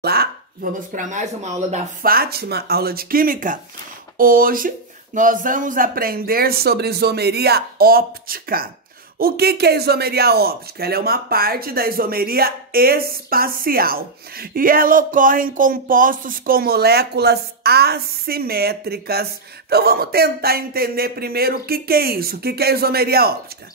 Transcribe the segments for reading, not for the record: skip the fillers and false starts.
Olá, vamos para mais uma aula da Fátima, aula de Química. Hoje nós vamos aprender sobre isomeria óptica. O que é isomeria óptica? Ela é uma parte da isomeria espacial e ela ocorre em compostos com moléculas assimétricas. Então vamos tentar entender primeiro o que é isso, o que é isomeria óptica.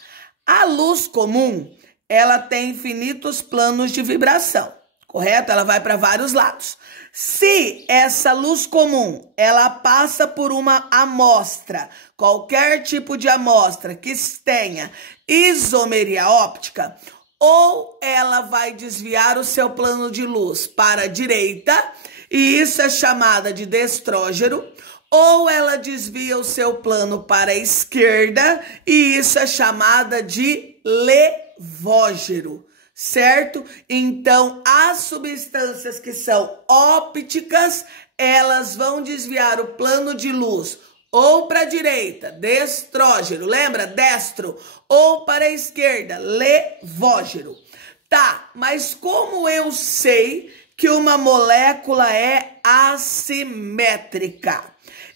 A luz comum, ela tem infinitos planos de vibração. Correto? Ela vai para vários lados. Se essa luz comum, ela passa por uma amostra, qualquer tipo de amostra que tenha isomeria óptica, ou ela vai desviar o seu plano de luz para a direita, e isso é chamada de destrógeno, ou ela desvia o seu plano para a esquerda, e isso é chamada de levógeno. Certo? Então, as substâncias que são ópticas, elas vão desviar o plano de luz ou para a direita, destrógeno, lembra? Destro, ou para a esquerda, levógeno. Tá, mas como eu sei que uma molécula é assimétrica?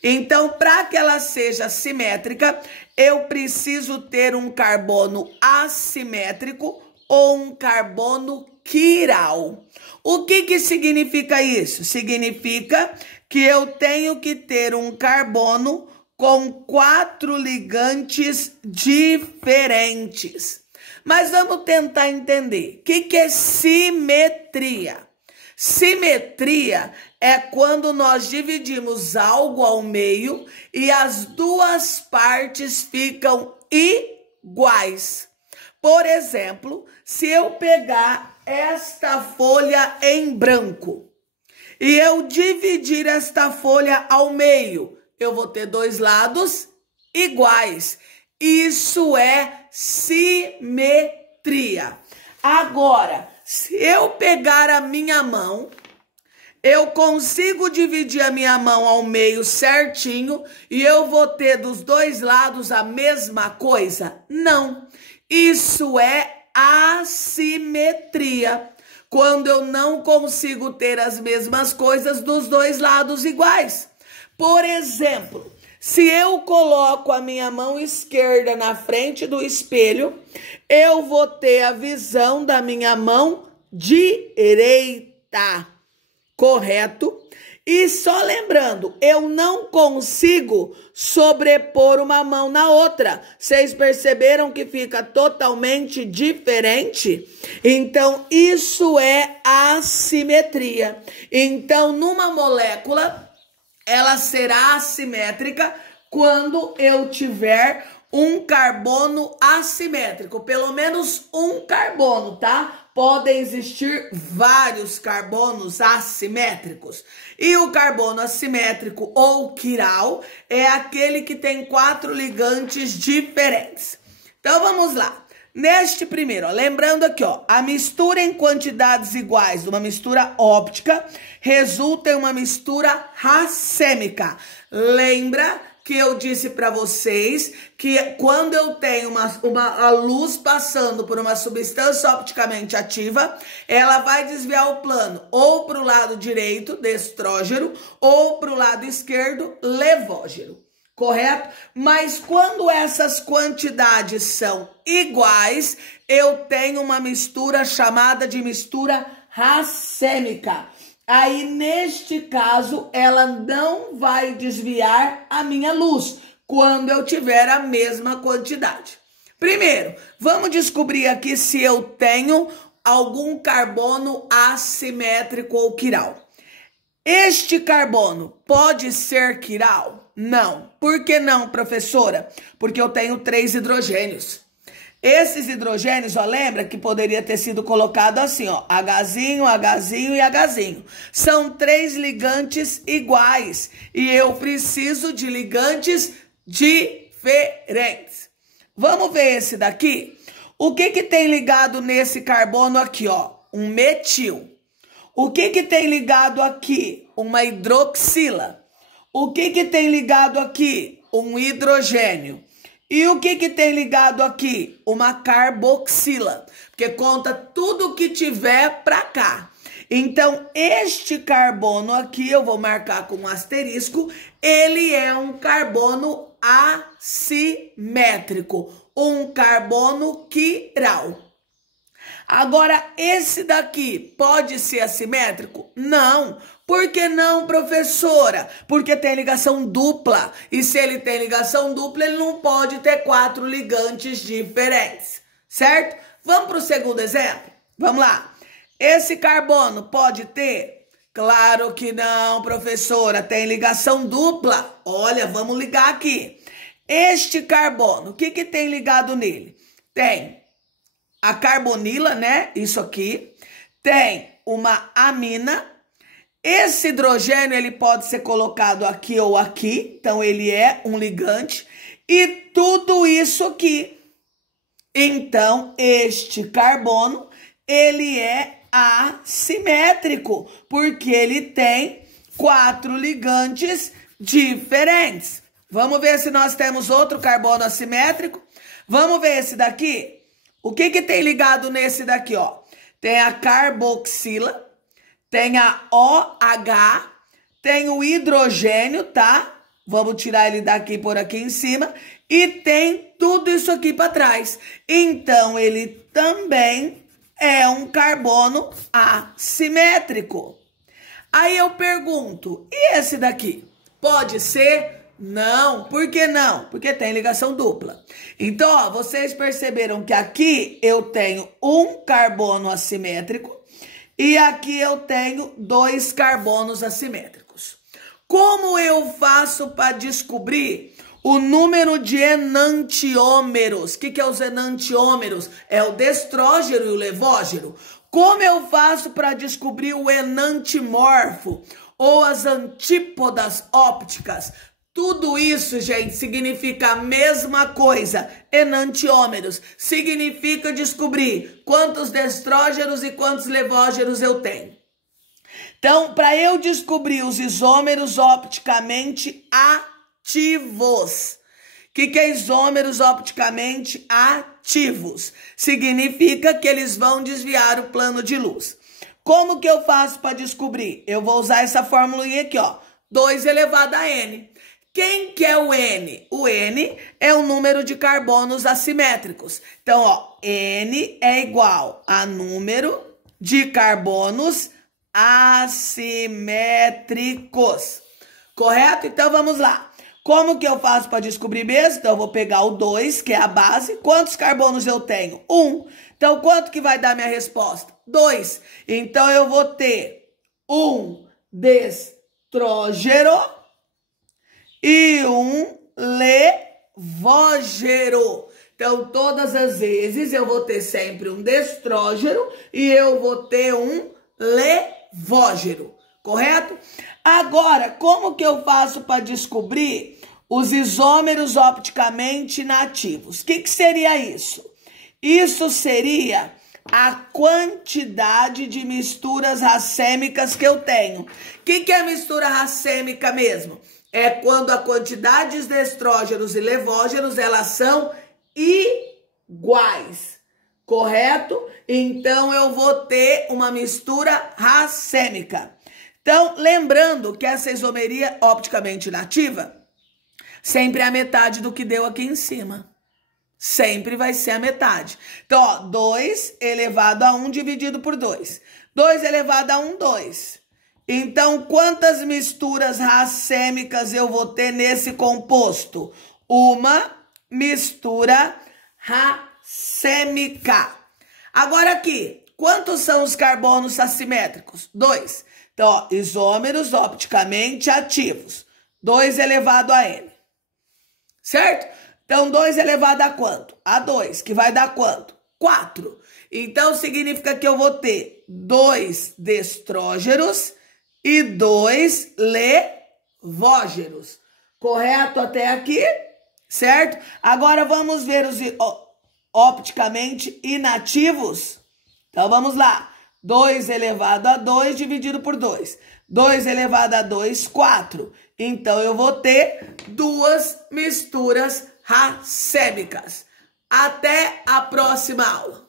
Então, para que ela seja simétrica, eu preciso ter um carbono assimétrico ou um carbono quiral. O que significa isso? Significa que eu tenho que ter um carbono com 4 ligantes diferentes. Mas vamos tentar entender. O que é simetria? Simetria é quando nós dividimos algo ao meio e as duas partes ficam iguais. Por exemplo, se eu pegar esta folha em branco e eu dividir esta folha ao meio, eu vou ter 2 lados iguais. Isso é simetria. Agora, se eu pegar a minha mão, eu consigo dividir a minha mão ao meio certinho e eu vou ter dos 2 lados a mesma coisa? Não. Isso é assimetria, quando eu não consigo ter as mesmas coisas dos 2 lados iguais. Por exemplo, se eu coloco a minha mão esquerda na frente do espelho, eu vou ter a visão da minha mão direita, correto? E só lembrando, eu não consigo sobrepor uma mão na outra. Vocês perceberam que fica totalmente diferente? Então, isso é assimetria. Então, numa molécula, ela será assimétrica quando eu tiver um carbono assimétrico. Pelo menos um carbono, tá? Podem existir vários carbonos assimétricos. E o carbono assimétrico ou quiral é aquele que tem 4 ligantes diferentes. Então vamos lá. Neste primeiro, ó, lembrando aqui, ó, a mistura em quantidades iguais, uma mistura óptica, resulta em uma mistura racêmica. Lembra que eu disse para vocês que quando eu tenho a luz passando por uma substância opticamente ativa, ela vai desviar o plano ou para o lado direito, destrógeno, ou para o lado esquerdo, levógeno. Correto? Mas quando essas quantidades são iguais, eu tenho uma mistura chamada de mistura racêmica. Aí, neste caso, ela não vai desviar a minha luz quando eu tiver a mesma quantidade. Primeiro, vamos descobrir aqui se eu tenho algum carbono assimétrico ou quiral. Este carbono pode ser quiral? Não. Por que não, professora? Porque eu tenho 3 hidrogênios. Esses hidrogênios, ó, lembra que poderia ter sido colocado assim, ó, Hzinho, Hzinho e Hzinho. São 3 ligantes iguais e eu preciso de ligantes diferentes. Vamos ver esse daqui? O que tem ligado nesse carbono aqui, ó? Um metil. O que tem ligado aqui? Uma hidroxila. O que tem ligado aqui? Um hidrogênio. E o que tem ligado aqui? Uma carboxila, porque conta tudo que tiver para cá. Então, este carbono aqui, eu vou marcar com um asterisco, ele é um carbono assimétrico, um carbono quiral. Agora, esse daqui pode ser assimétrico? Não. Por que não, professora? Porque tem ligação dupla. E se ele tem ligação dupla, ele não pode ter 4 ligantes diferentes. Certo? Vamos para o segundo exemplo? Vamos lá. Esse carbono pode ter? Claro que não, professora. Tem ligação dupla. Olha, vamos ligar aqui. Este carbono, o que tem ligado nele? Tem a carbonila, né? Isso aqui. Tem uma amina. Esse hidrogênio, ele pode ser colocado aqui ou aqui. Então, ele é um ligante. E tudo isso aqui. Então, este carbono, ele é assimétrico. Porque ele tem 4 ligantes diferentes. Vamos ver se nós temos outro carbono assimétrico. Vamos ver esse daqui. O que tem ligado nesse daqui, ó? Tem a carboxila, tem a OH, tem o hidrogênio, tá? Vamos tirar ele daqui e pôr aqui em cima. E tem tudo isso aqui para trás. Então, ele também é um carbono assimétrico. Aí eu pergunto, e esse daqui? Pode ser? Não. Por que não? Porque tem ligação dupla. Então, ó, vocês perceberam que aqui eu tenho um carbono assimétrico e aqui eu tenho 2 carbonos assimétricos. Como eu faço para descobrir o número de enantiômeros? O que é os enantiômeros? É o destrógeno e o levógeno. Como eu faço para descobrir o enantimorfo ou as antípodas ópticas? Tudo isso, gente, significa a mesma coisa. Enantiômeros significa descobrir quantos destrógenos e quantos levógenos eu tenho. Então, para eu descobrir os isômeros opticamente ativos. O que é isômeros opticamente ativos? Significa que eles vão desviar o plano de luz. Como que eu faço para descobrir? Eu vou usar essa fórmula aqui, ó. 2 elevado a N. Quem que é o N? O N é o número de carbonos assimétricos. Então, ó, N é igual a número de carbonos assimétricos. Correto? Então, vamos lá. Como que eu faço para descobrir mesmo? Então, eu vou pegar o 2, que é a base. Quantos carbonos eu tenho? 1. Então, quanto que vai dar minha resposta? 2. Então, eu vou ter um destrógeno e um levógeno. Então, todas as vezes eu vou ter sempre um destrógeno e eu vou ter um levógeno, correto? Agora, como que eu faço para descobrir os isômeros opticamente inativos? O que seria isso? Isso seria a quantidade de misturas racêmicas que eu tenho. O que é mistura racêmica mesmo? É quando a quantidade de estrógenos e levógenos, elas são iguais, correto? Então, eu vou ter uma mistura racêmica. Então, lembrando que essa isomeria opticamente inativa sempre é a metade do que deu aqui em cima. Sempre vai ser a metade. Então, ó, 2 elevado a 1 dividido por 2. 2 elevado a 1, 2. Então, quantas misturas racêmicas eu vou ter nesse composto? Uma mistura racêmica. Agora aqui, quantos são os carbonos assimétricos? 2. Então, ó, isômeros opticamente ativos. 2 elevado a N. Certo? Então, 2 elevado a quanto? A 2, que vai dar quanto? 4. Então, significa que eu vou ter 2 destrógenos e 2 levógenos. Correto até aqui? Certo? Agora, vamos ver os opticamente inativos. Então, vamos lá. 2 elevado a 2 dividido por 2. 2 elevado a 2, 4. Então, eu vou ter 2 misturas racêmicas. Até a próxima aula.